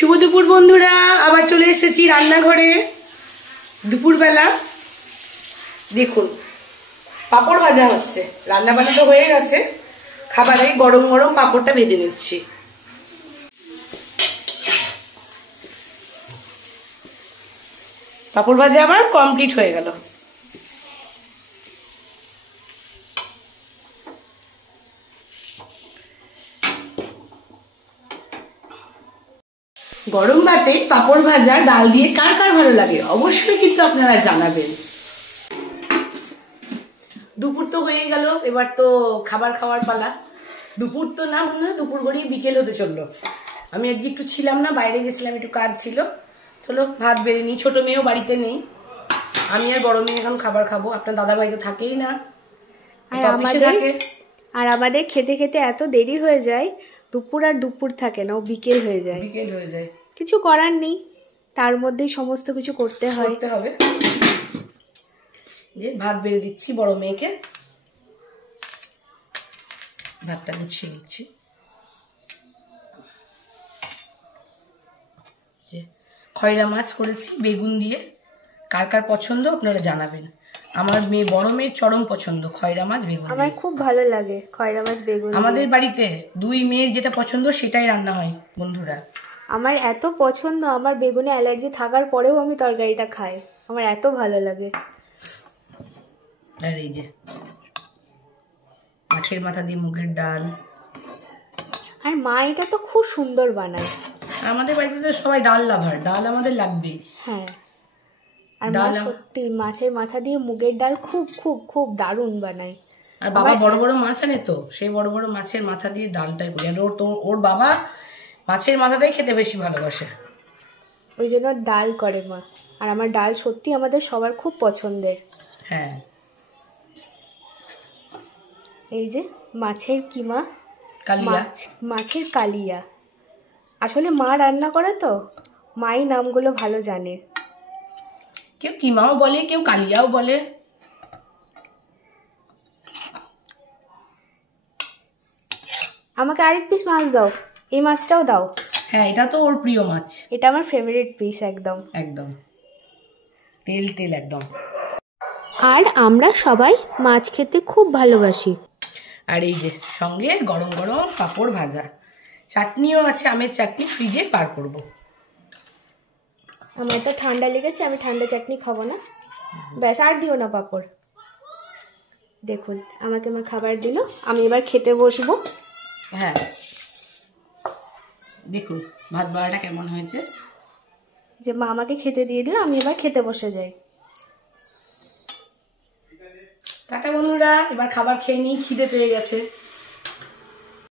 শুভ দুপুর বন্ধুরা, আবার চলে এসেছি রান্নাঘরে। দুপুরবেলা দেখুন পাঁপড় ভাজা হচ্ছে। রান্না বান্না তো হয়ে গেছে, খাবারে গরম গরম পাঁপড়টা ভেজে নিচ্ছি। পাঁপড় ভাজা আমার কমপ্লিট হয়ে গেল। গরম ভাতে পাঁপড় ভাজা ডাল দিয়ে কার কার ভালো লাগে অবশ্যই কিন্তু আপনারা জানাবেন। দুপুর তো হয়ে গেল, এবার তো খাবার খাওয়ার পালা। দুপুর তো না বন্ধুরা, দুপুর করেই বিকেল হতে চললো। আমি আজকে একটু ছিলাম না, বাইরে গেছিলাম, একটু কাজ ছিল। চলো ভাত বেড়ে নিই। ছোট মেয়েও বাড়িতে নেই, আমি আর বড় মেয়ে এখন খাবার খাবো। আপনার দাদা ভাই তো থাকেই না, আর আমাদের খেতে খেতে এত দেরি হয়ে যায়, দুপুর আর দুপুর থাকে না, ও বিকেল হয়ে যায়। কিছু করার নেই, তার মধ্যেই সমস্ত কিছু করতে হবে। যে ভাত বেড়ে দিচ্ছি বড় মেয়েকে, ভাতটা গুছিয়ে দিচ্ছি। যে খয়রা মাছ করেছি বেগুন দিয়ে, কার কার পছন্দ আপনারা জানাবেন। আমার বড় মেয়ের চরম পছন্দ খয়রা মাছ বেগুন। আমার খুব ভালো লাগে খয়রা মাছ বেগুন। আমাদের বাড়িতে দুই মেয়ের যেটা পছন্দ সেটাই রান্না হয় বন্ধুরা। আমার এত পছন্দ, আমার বেগুনে অ্যালার্জি থাকার পরেও আমি তরকারিটা খাই, আমার এত ভালো লাগে। আর এই যে মাছের মাথা দিয়ে মুগের ডাল। আর মা এটা তো খুব সুন্দর বানায়। আমাদের বাড়িতে তো সবাই ডাল লাভার, ডাল আমাদের লাগবেই। হ্যাঁ, আর মা সত্যি মাছের মাথা দিয়ে মুগের ডাল খুব খুব খুব দারুণ বানায়। আর বাবা বড় বড় মাছ আনে তো, সেই বড় বড় মাছের মাথা দিয়ে ডালটাই করি। আর ওর বাবা মাছের মাথাটাই খেতে বেশি ভালোবাসে, ওই জন্য ডাল করে মা। আর আমার ডাল সত্যি আমাদের সবার খুব পছন্দের। হ্যাঁ, এই যে মাছের কিমা, মাছের কালিয়া। আসলে মা রান্না করে তো, মাই নামগুলো ভালো জানে। কেউ কিমাও বলে, কেউ কালিয়াও বলে। আমাকে আরেক পিস মাছ দাও, এই মাছটাও দাও। হ্যাঁ, এটা তো ওর প্রিয় মাছ, এটা আমার ফেভারিট পিস। একদম একদম তেল তেল একদম। আর আমরা সবাই মাছ খেতে খুব ভালোবাসি। আর এই যে সঙ্গে গরম গরম পাঁপড় ভাজা, চাটনিও আছে, আমের চাটনি ফ্রিজে পার করব। আমার তো ঠান্ডা লেগেছে, আমি ঠান্ডা চাটনি খাবো না। ব্যাস, আর দিও না পাঁপড়। দেখুন আমাকে মা খাবার দিল, আমি এবার খেতে বসবো। হ্যাঁ, দেখুন ভাত বাড়াটা কেমন হয়েছে। যে মা আমাকে খেতে দিয়ে দিল, আমি এবার খেতে বসে যাই। টাটা বন্ধুরা, এবার খাবার খেয়ে নিই, খিদে পেয়ে গেছে।